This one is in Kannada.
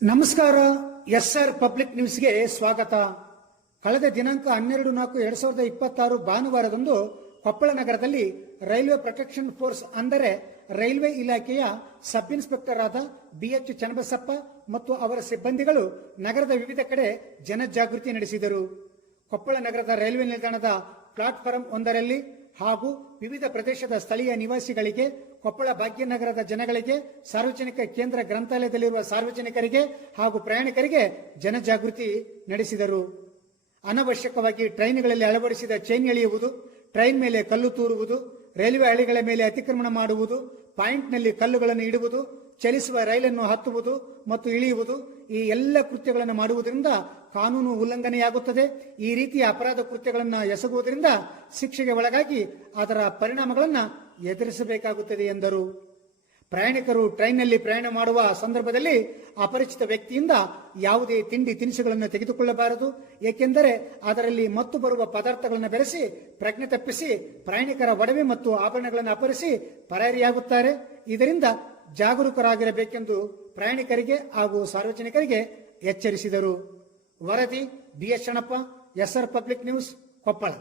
ನಮಸ್ಕಾರ. SR ಪಬ್ಲಿಕ್ ನ್ಯೂಸ್ಗೆ ಸ್ವಾಗತ. ಕಳೆದ ದಿನಾಂಕ 12/4/2026 ಭಾನುವಾರದಂದು ಕೊಪ್ಪಳ ನಗರದಲ್ಲಿ ರೈಲ್ವೆ ಪ್ರೊಟೆಕ್ಷನ್ ಫೋರ್ಸ್ ಅಂದರೆ ರೈಲ್ವೆ ಇಲಾಖೆಯ ಸಬ್ ಇನ್ಸ್ಪೆಕ್ಟರ್ ಆದ BH ಚನ್ನಬಸಪ್ಪ ಮತ್ತು ಅವರ ಸಿಬ್ಬಂದಿಗಳು ನಗರದ ವಿವಿಧ ಕಡೆ ಜನಜಾಗೃತಿ ನಡೆಸಿದರು. ಕೊಪ್ಪಳ ನಗರದ ರೈಲ್ವೆ ನಿಲ್ದಾಣದ ಪ್ಲಾಟ್ಫಾರ್ಮ್ ಒಂದರಲ್ಲಿ ಹಾಗೂ ವಿವಿಧ ಪ್ರದೇಶದ ಸ್ಥಳೀಯ ನಿವಾಸಿಗಳಿಗೆ, ಕೊಪ್ಪಳ ಭಾಗ್ಯನಗರದ ಜನಗಳಿಗೆ, ಸಾರ್ವಜನಿಕ ಕೇಂದ್ರ ಗ್ರಂಥಾಲಯದಲ್ಲಿರುವ ಸಾರ್ವಜನಿಕರಿಗೆ ಹಾಗೂ ಪ್ರಯಾಣಿಕರಿಗೆ ಜನಜಾಗೃತಿ ನಡೆಸಿದರು. ಅನವಶ್ಯಕವಾಗಿ ಟ್ರೈನ್ಗಳಲ್ಲಿ ಅಳವಡಿಸಿದ ಚೈನ್ ಎಳೆಯುವುದು, ಟ್ರೈನ್ ಮೇಲೆ ಕಲ್ಲು ತೂರುವುದು, ರೈಲ್ವೆ ಹಳಿಗಳ ಮೇಲೆ ಅತಿಕ್ರಮಣ ಮಾಡುವುದು, ಪಾಯಿಂಟ್ನಲ್ಲಿ ಕಲ್ಲುಗಳನ್ನು ಇಡುವುದು, ಚಲಿಸುವ ರೈಲನ್ನು ಹತ್ತುವುದು ಮತ್ತು ಇಳಿಯುವುದು, ಈ ಎಲ್ಲ ಕೃತ್ಯಗಳನ್ನು ಮಾಡುವುದರಿಂದ ಕಾನೂನು ಉಲ್ಲಂಘನೆಯಾಗುತ್ತದೆ. ಈ ರೀತಿಯ ಅಪರಾಧ ಕೃತ್ಯಗಳನ್ನು ಎಸಗುವುದರಿಂದ ಶಿಕ್ಷೆಗೆ ಒಳಗಾಗಿ ಅದರ ಪರಿಣಾಮಗಳನ್ನು ಎದುರಿಸಬೇಕಾಗುತ್ತದೆ ಎಂದರು. ಪ್ರಯಾಣಿಕರು ಟ್ರೈನ್ನಲ್ಲಿ ಪ್ರಯಾಣ ಮಾಡುವ ಸಂದರ್ಭದಲ್ಲಿ ಅಪರಿಚಿತ ವ್ಯಕ್ತಿಯಿಂದ ಯಾವುದೇ ತಿಂಡಿ ತಿನಿಸುಗಳನ್ನು ತೆಗೆದುಕೊಳ್ಳಬಾರದು. ಏಕೆಂದರೆ ಅದರಲ್ಲಿ ಮತ್ತು ಬರುವ ಪದಾರ್ಥಗಳನ್ನು ಬೆರೆಸಿ ಪ್ರಜ್ಞೆ ತಪ್ಪಿಸಿ ಪ್ರಯಾಣಿಕರ ಒಡವೆ ಮತ್ತು ಆಭರಣಗಳನ್ನು ಅಪಹರಿಸಿ ಪರಾರಿಯಾಗುತ್ತಾರೆ. ಇದರಿಂದ ಜಾಗರೂಕರಾಗಿರಬೇಕೆಂದು ಪ್ರಯಾಣಿಕರಿಗೆ ಹಾಗೂ ಸಾರ್ವಜನಿಕರಿಗೆ ಎಚ್ಚರಿಸಿದರು. ವರದಿ BH Channappa, SR public news, Koppal.